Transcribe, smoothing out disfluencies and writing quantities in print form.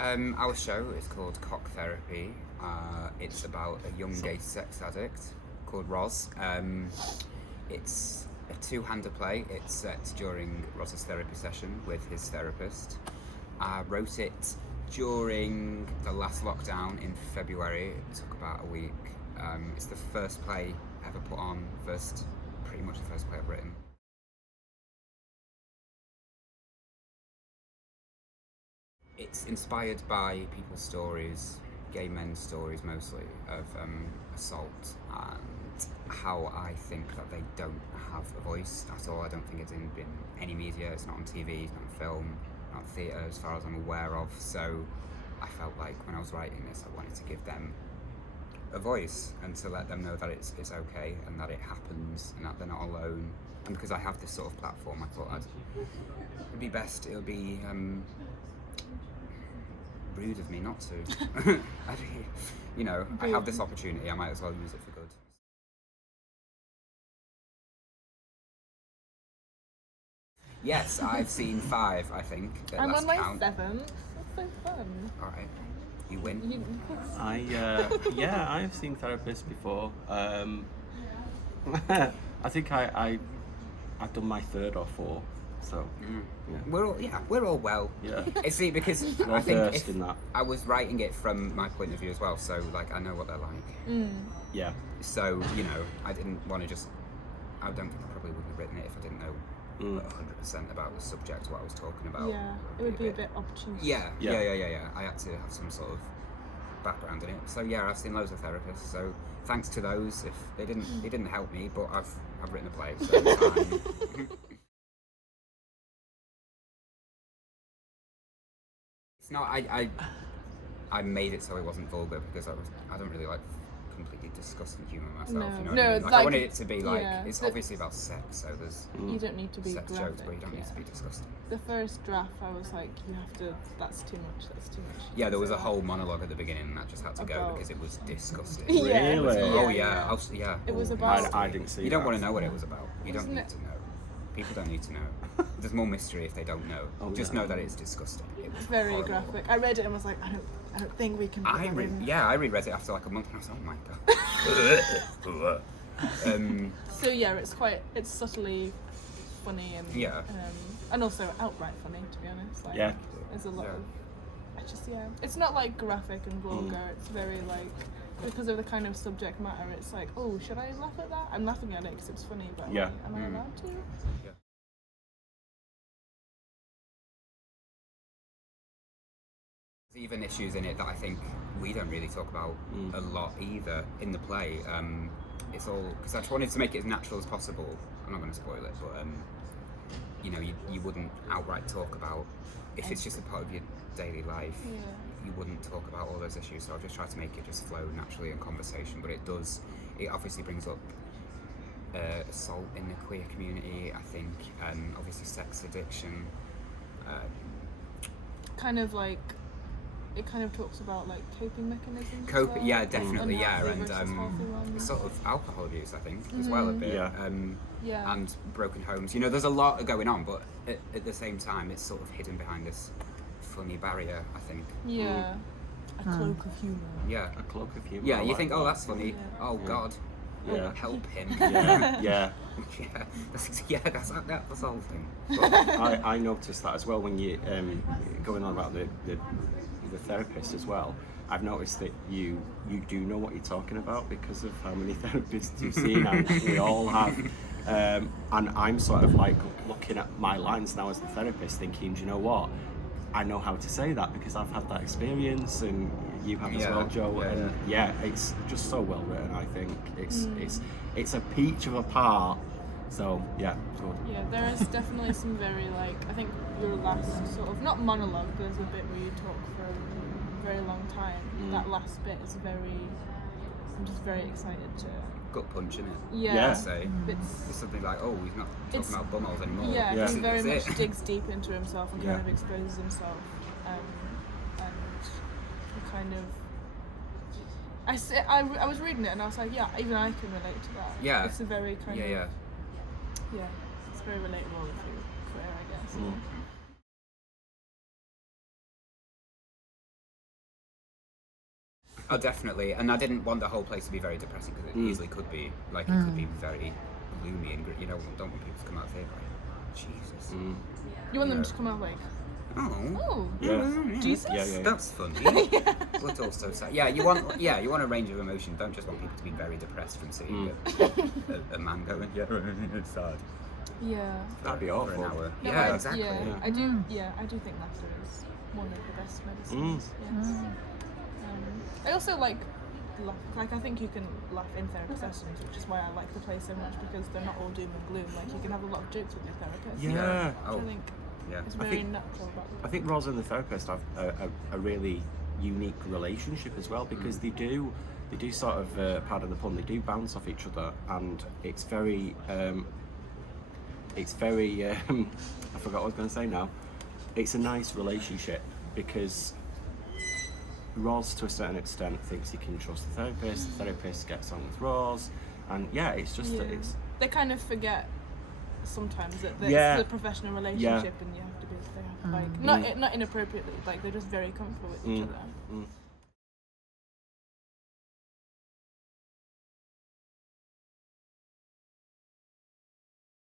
Our show is called Cock Therapy. It's about a young gay sex addict called Roz. It's a two-hander play. It's set during Roz's therapy session with his therapist. I wrote it during the last lockdown in February. It took about a week. It's the first play ever put on, pretty much the first play I've written. It's inspired by people's stories, gay men's stories mostly, of assault and how I think that they don't have a voice at all. I don't think it's in any media, it's not on TV, it's not on film, not on theatre as far as I'm aware of. So I felt like when I was writing this, I wanted to give them a voice and to let them know that it's okay and that it happens and that they're not alone. And because I have this sort of it'd be best, it would be rude of me not to. I have this opportunity, I might as well use it for good. Yes, I've seen 5, I think. I'm on my 7th. That's so fun. Alright, you win. I've seen therapists before. I think I've done my 3rd or 4th. So yeah. We're all well. Yeah. See, because I think I was writing it from my point of view as well, so like I know what they're like. Yeah. So I didn't want to I don't think I probably would have written it if I didn't know 100% about the subject, what I was talking about. Yeah, it would be a bit opportunistic. Yeah. I had to have some sort of background in it. So yeah, I've seen loads of therapists. So thanks to those. If they didn't help me, but I've written a play. So it's fine. No, I made it so it wasn't vulgar because I don't really like completely disgusting humour myself. You know what I mean? I wanted it to be like it's obviously about sex, so there's you don't need to be sex graphic, jokes, but you don't need to be disgusting. The first draft, I was like, that's too much. Yeah, there was a whole monologue at the beginning, and that just had to go because it was disgusting. Yeah. Really? Yeah. It was about. I didn't see. You don't want to know what it was about. You don't need to know. People don't need to know. There's more mystery if they don't know. Just know that it's disgusting. It's very horrible. Graphic. I read it and was like, I don't think we can. I reread it after like a month and I was like, oh my god. So yeah, it's subtly funny and and also outright funny, to be honest. Like, there's a lot of. It's not like graphic and vulgar. It's very like. Because of the kind of subject matter, it's like, oh, should I laugh at that? I'm laughing at it because it's funny, but am I allowed to? Yeah. There's even issues in it that I think we don't really talk about a lot either in the play. It's all because I just wanted to make it as natural as possible. I'm not going to spoil it, but you wouldn't outright talk about if it's just a part of your daily life. Yeah. You wouldn't talk about all those issues, so I've just tried to make it just flow naturally in conversation, but it obviously brings up assault in the queer community, I think, obviously sex addiction. It kind of talks about like coping mechanisms. Yeah, definitely, and sort of alcohol abuse, I think, as well a bit. And broken homes. There's a lot going on, but at the same time, it's sort of hidden behind this funny barrier, I think. Yeah. A cloak of humour. Yeah. A cloak of humour. Yeah, you think, oh, that's funny. Yeah. Oh, God. Yeah. Help him. Yeah. That's the whole thing. But I noticed that as well when you going on about the therapist as well. I've noticed that you do know what you're talking about because of how many therapists you've seen, and we all have. And I'm sort of like looking at my lines now as the therapist, thinking, do you know what? I know how to say that because I've had that experience, and you have as well, Joe. And it's just so well written. I think it's a peach of a part. So good. Yeah, there is definitely some very I think your last sort of not monologue, but there's a bit where you talk for a very long time. That last bit is I'm just very excited to. Gut punch, innit? Yeah. It's something like, oh, he's not talking about bumholes anymore. Yeah, he very much digs deep into himself and kind of exposes himself. And he kind of... I was reading it and I was like, yeah, even I can relate to that. Yeah. It's a very kind of... Yeah, it's very relatable if you're queer, I guess. Oh, definitely. And I didn't want the whole place to be very depressing because it easily could be. Like, it could be very gloomy and, you know, don't want people to come out of there like, Jesus. You want them to come out like, oh, Jesus? Yeah. That's funny. But also sad. Yeah, you want a range of emotion. Don't just want people to be very depressed from seeing a man going, it's sad. Yeah. That'd be awful. For an hour. No, Yeah, exactly. Yeah, I do think laughter is one of the best medicines. Yes. I also like laugh. Like, I think you can laugh in therapy sessions, which is why I like the place so much, because they're not all doom and gloom. Like, you can have a lot of jokes with your therapist. Yeah. Which I think is very natural about them. I think Roz and the therapist have a really unique relationship as well, because they do sort of, pardon the pun, they do bounce off each other, and it's very I forgot what I was going to say now. It's a nice relationship because Roz, to a certain extent, thinks he can trust the therapist gets on with Roz, and it's just that it's... They kind of forget sometimes that it's a professional relationship and you have to be like, not inappropriately, like they're just very comfortable with each other.